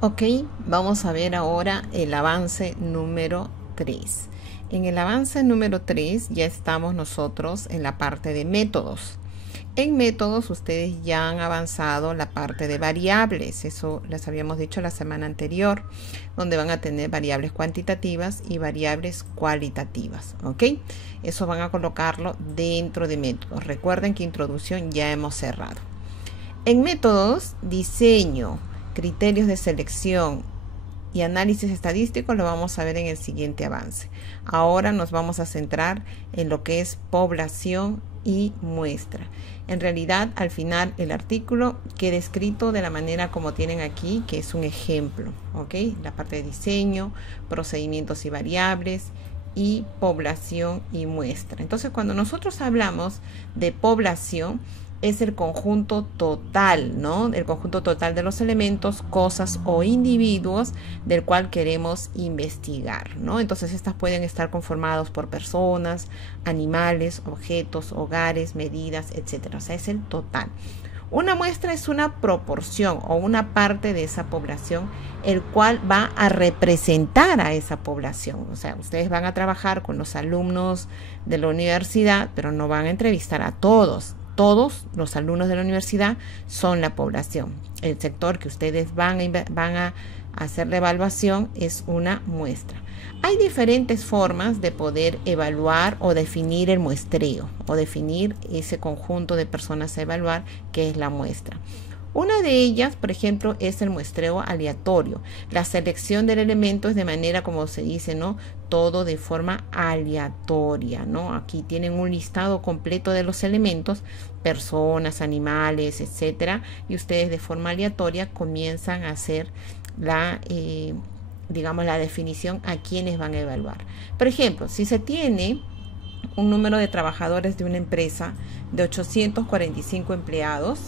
Ok, vamos a ver ahora el avance número 3. En el avance número 3 ya estamos nosotros en la parte de métodos. En métodos ustedes ya han avanzado la parte de variables, eso les habíamos dicho la semana anterior, donde van a tener variables cuantitativas y variables cualitativas, ¿ok? Eso van a colocarlo dentro de métodos. Recuerden que introducción ya hemos cerrado. En métodos, diseño, criterios de selección y análisis estadístico lo vamos a ver en el siguiente avance. Ahora nos vamos a centrar en lo que es población y muestra. En realidad, al final el artículo queda escrito de la manera como tienen aquí, que es un ejemplo, ¿ok? La parte de diseño, procedimientos y variables y población y muestra. Entonces, cuando nosotros hablamos de población, es el conjunto total, ¿no? El conjunto total de los elementos, cosas o individuos del cual queremos investigar, ¿no? Entonces estas pueden estar conformados por personas, animales, objetos, hogares, medidas, etcétera. O sea, es el total. Una muestra es una proporción o una parte de esa población, el cual va a representar a esa población. O sea, ustedes van a trabajar con los alumnos de la universidad, pero no van a entrevistar a todos. Todos los alumnos de la universidad son la población. El sector que ustedes van a hacer la evaluación es una muestra. Hay diferentes formas de poder evaluar o definir el muestreo o definir ese conjunto de personas a evaluar que es la muestra. Una de ellas, por ejemplo, es el muestreo aleatorio. La selección del elemento es de manera, como se dice, ¿no? Todo de forma aleatoria, ¿no? Aquí tienen un listado completo de los elementos, personas, animales, etcétera, y ustedes de forma aleatoria comienzan a hacer digamos, la definición a quienes van a evaluar. Por ejemplo, si se tiene un número de trabajadores de una empresa de 845 empleados,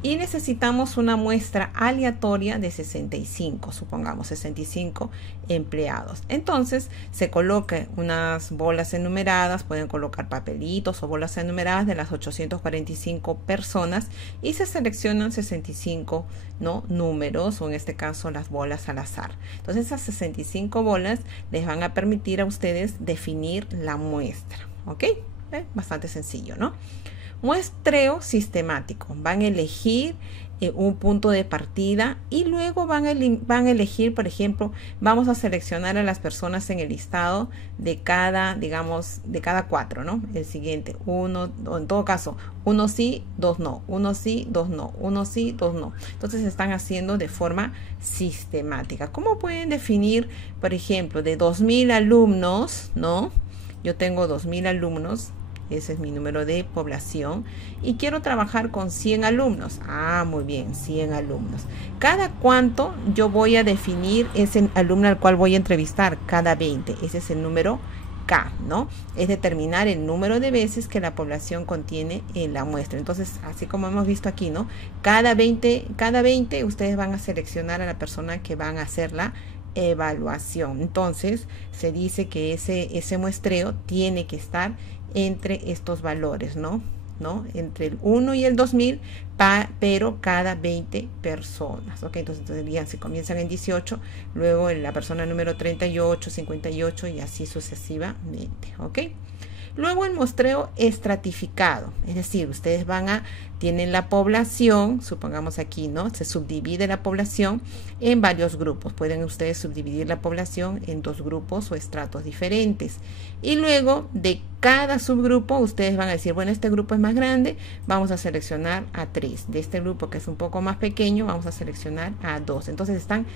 y necesitamos una muestra aleatoria de 65, supongamos 65 empleados. Entonces se colocan unas bolas enumeradas, pueden colocar papelitos o bolas enumeradas de las 845 personas y se seleccionan 65, ¿no? números, o en este caso las bolas al azar. Entonces esas 65 bolas les van a permitir a ustedes definir la muestra, ¿ok? Bastante sencillo, ¿no? Muestreo sistemático. Van a elegir un punto de partida y luego van a elegir, por ejemplo, vamos a seleccionar a las personas en el listado de cada, digamos, de cada 4, ¿no? El siguiente, uno, o en todo caso, uno sí, dos no, uno sí, dos no, uno sí, dos no. Entonces se están haciendo de forma sistemática. ¿Cómo pueden definir, por ejemplo, de 2000 alumnos, ¿no? Yo tengo 2000 alumnos. Ese es mi número de población y quiero trabajar con 100 alumnos. Ah, muy bien, 100 alumnos. ¿Cada cuánto yo voy a definir ese alumno al cual voy a entrevistar? Cada 20. Ese es el número K, ¿no? Es determinar el número de veces que la población contiene en la muestra. Entonces, así como hemos visto aquí, ¿no? Cada 20 ustedes van a seleccionar a la persona que van a hacer la evaluación. Entonces, se dice que ese muestreo tiene que estar entre estos valores, ¿no? Entre el 1 y el 2000, pero cada 20 personas, ¿ok? Entonces ya se comienzan en 18, luego en la persona número 38, 58 y así sucesivamente, ¿ok? Luego el muestreo estratificado, es decir, ustedes tienen la población, supongamos aquí, ¿no? Se subdivide la población en varios grupos. Pueden ustedes subdividir la población en 2 grupos o estratos diferentes. Y luego de cada subgrupo ustedes van a decir, bueno, este grupo es más grande, vamos a seleccionar a 3. De este grupo que es un poco más pequeño, vamos a seleccionar a 2. Entonces están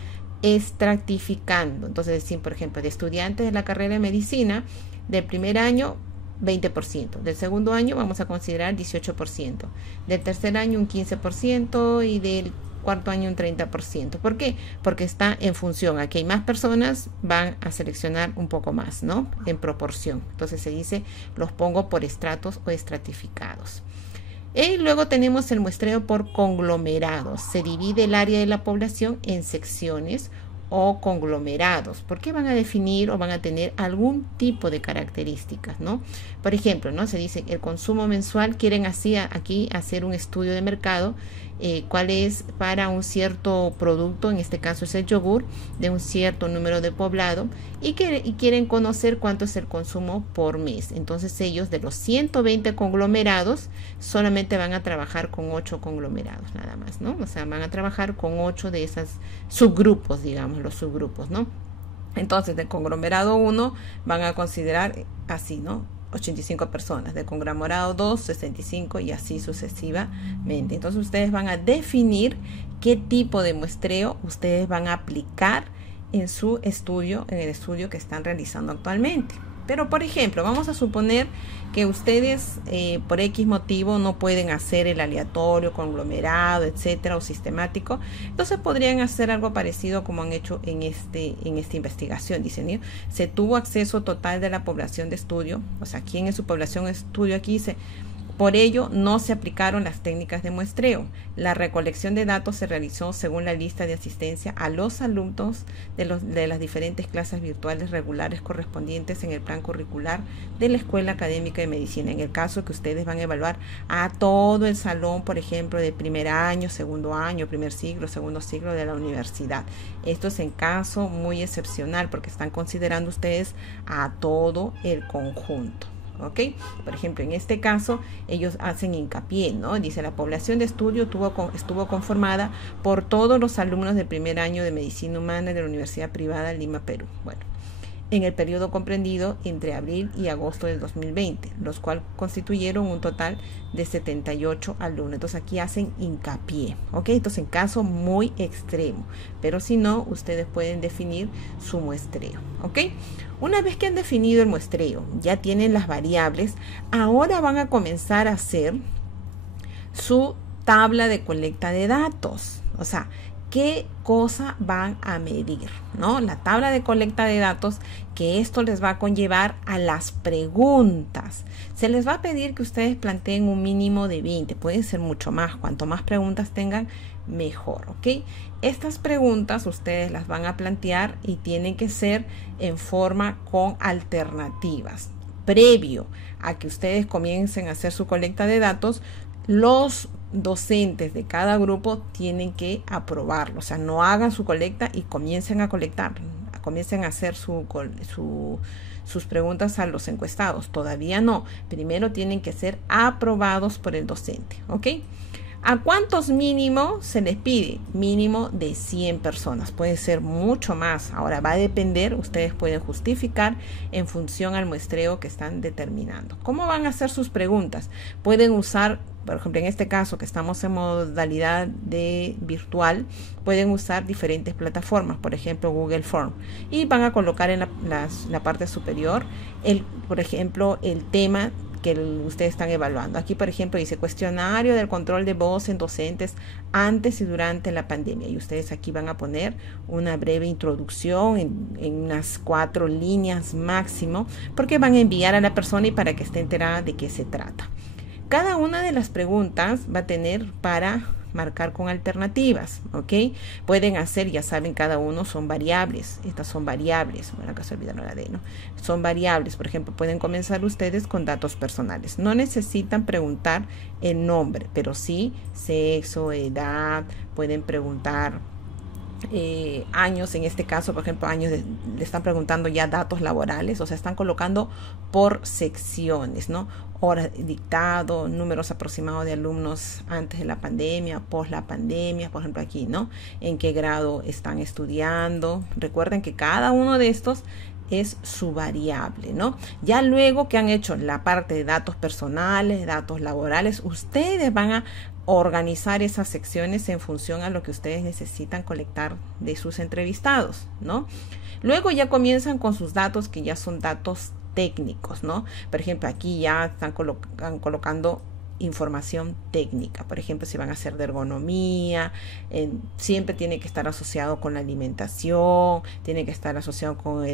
estratificando. Entonces decir, por ejemplo, de estudiantes de la carrera de medicina, del primer año, 20%. Del segundo año vamos a considerar 18%. Del tercer año un 15% y del cuarto año un 30%. ¿Por qué? Porque está en función. Aquí hay más personas, van a seleccionar un poco más, ¿no? En proporción. Entonces se dice, los pongo por estratos o estratificados. Y luego tenemos el muestreo por conglomerados. Se divide el área de la población en secciones o conglomerados, porque van a definir o van a tener algún tipo de características, ¿no? Por ejemplo, ¿no? Se dice el consumo mensual, quieren así aquí hacer un estudio de mercado, cuál es para un cierto producto, en este caso es el yogur, de un cierto número de poblado, y quieren conocer cuánto es el consumo por mes. Entonces ellos, de los 120 conglomerados, solamente van a trabajar con 8 conglomerados nada más, ¿no? O sea, van a trabajar con 8 de esas subgrupos, digamos, los subgrupos, ¿no? Entonces, del conglomerado 1 van a considerar así, ¿no? 85 personas, del conglomerado 2, 65 y así sucesivamente. Entonces, ustedes van a definir qué tipo de muestreo ustedes van a aplicar en su estudio, en el estudio que están realizando actualmente. Pero, por ejemplo, vamos a suponer que ustedes por X motivo no pueden hacer el aleatorio, conglomerado, etcétera, o sistemático. Entonces podrían hacer algo parecido como han hecho en esta investigación. Dicen, ¿no? Se tuvo acceso total de la población de estudio, o sea, ¿quién es su población de estudio? Aquí dice, por ello, no se aplicaron las técnicas de muestreo. La recolección de datos se realizó según la lista de asistencia a los alumnos de las diferentes clases virtuales regulares correspondientes en el plan curricular de la Escuela Académica de Medicina. En el caso que ustedes van a evaluar a todo el salón, por ejemplo, de primer año, segundo año, primer ciclo, segundo ciclo de la universidad. Esto es en caso muy excepcional porque están considerando ustedes a todo el conjunto. ¿Ok? Por ejemplo, en este caso, ellos hacen hincapié, ¿no? Dice, la población de estudio estuvo conformada por todos los alumnos del primer año de Medicina Humana de la Universidad Privada Lima, Perú. Bueno, en el periodo comprendido entre abril y agosto del 2020, los cuales constituyeron un total de 78 alumnos. Entonces aquí hacen hincapié, ¿ok? Entonces en caso muy extremo, pero si no, ustedes pueden definir su muestreo, ¿ok? Una vez que han definido el muestreo, ya tienen las variables, ahora van a comenzar a hacer su tabla de colecta de datos, o sea, ¿qué cosa van a medir? ¿No? La tabla de colecta de datos, que esto les va a conllevar a las preguntas. Se les va a pedir que ustedes planteen un mínimo de 20, puede ser mucho más, cuanto más preguntas tengan, mejor, ¿ok? Estas preguntas ustedes las van a plantear y tienen que ser en forma con alternativas. Previo a que ustedes comiencen a hacer su colecta de datos, los docentes de cada grupo tienen que aprobarlo, o sea, no hagan su colecta y comiencen a colectar, comiencen a hacer sus preguntas a los encuestados, todavía no, primero tienen que ser aprobados por el docente, ¿ok? ¿A cuántos mínimo se les pide? Mínimo de 100 personas, puede ser mucho más, ahora va a depender, ustedes pueden justificar en función al muestreo que están determinando. ¿Cómo van a hacer sus preguntas? Pueden usar, por ejemplo, en este caso que estamos en modalidad de virtual, pueden usar diferentes plataformas, por ejemplo Google Form, y van a colocar en la parte superior, por ejemplo, el tema que ustedes están evaluando. Aquí, por ejemplo, dice cuestionario del control de voz en docentes antes y durante la pandemia. Y ustedes aquí van a poner una breve introducción en unas 4 líneas máximo, porque van a enviar a la persona y para que esté enterada de qué se trata. Cada una de las preguntas va a tener para marcar con alternativas, ¿ok? Pueden hacer, ya saben, cada uno son variables. Estas son variables. Bueno, acá se olvidaron la D, ¿no? Son variables. Por ejemplo, pueden comenzar ustedes con datos personales. No necesitan preguntar el nombre, pero sí sexo, edad. Pueden preguntar años, en este caso, por ejemplo, años le están preguntando ya datos laborales, o sea, están colocando por secciones, ¿no? Horas dictado, números aproximados de alumnos antes de la pandemia, post la pandemia, por ejemplo aquí, ¿no? En qué grado están estudiando. Recuerden que cada uno de estos es su variable, ¿no? Ya luego que han hecho la parte de datos personales, datos laborales, ustedes van a organizar esas secciones en función a lo que ustedes necesitan colectar de sus entrevistados, ¿no? Luego ya comienzan con sus datos que ya son datos técnicos, ¿no? Por ejemplo, aquí ya están colocando información técnica, por ejemplo, si van a hacer de ergonomía, siempre tiene que estar asociado con la alimentación, tiene que estar asociado con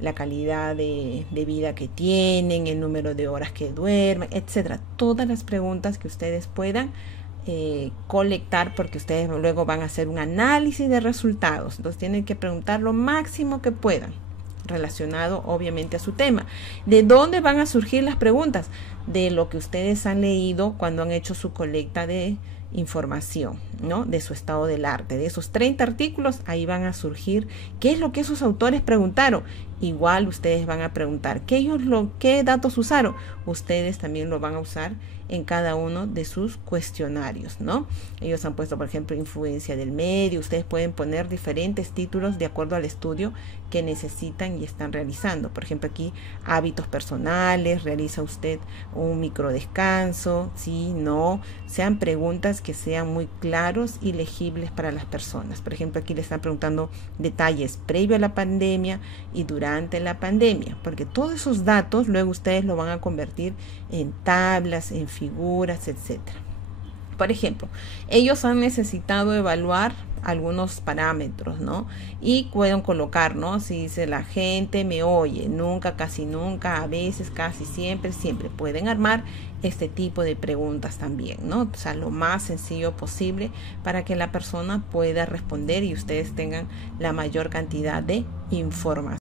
la calidad de vida que tienen, el número de horas que duermen, etcétera. Todas las preguntas que ustedes puedan colectar, porque ustedes luego van a hacer un análisis de resultados. Entonces tienen que preguntar lo máximo que puedan, relacionado obviamente a su tema. ¿De dónde van a surgir las preguntas? De lo que ustedes han leído cuando han hecho su colecta de información, ¿no? De su estado del arte. De esos 30 artículos, ahí van a surgir qué es lo que esos autores preguntaron. Igual ustedes van a preguntar qué datos usaron. Ustedes también lo van a usar en cada uno de sus cuestionarios, ¿no? Ellos han puesto, por ejemplo, influencia del medio. Ustedes pueden poner diferentes títulos de acuerdo al estudio que necesitan y están realizando. Por ejemplo, aquí hábitos personales, realiza usted un micro descanso, sí, no. Sean preguntas que sean muy claros y legibles para las personas. Por ejemplo, aquí le están preguntando detalles previo a la pandemia y durante la pandemia, porque todos esos datos luego ustedes lo van a convertir en tablas, en figuras, etcétera. Por ejemplo, ellos han necesitado evaluar algunos parámetros, ¿no? Y pueden colocar, ¿no? Si dice la gente me oye, nunca, casi nunca, a veces, casi siempre, siempre. Pueden armar este tipo de preguntas también, ¿no? O sea, lo más sencillo posible para que la persona pueda responder y ustedes tengan la mayor cantidad de información.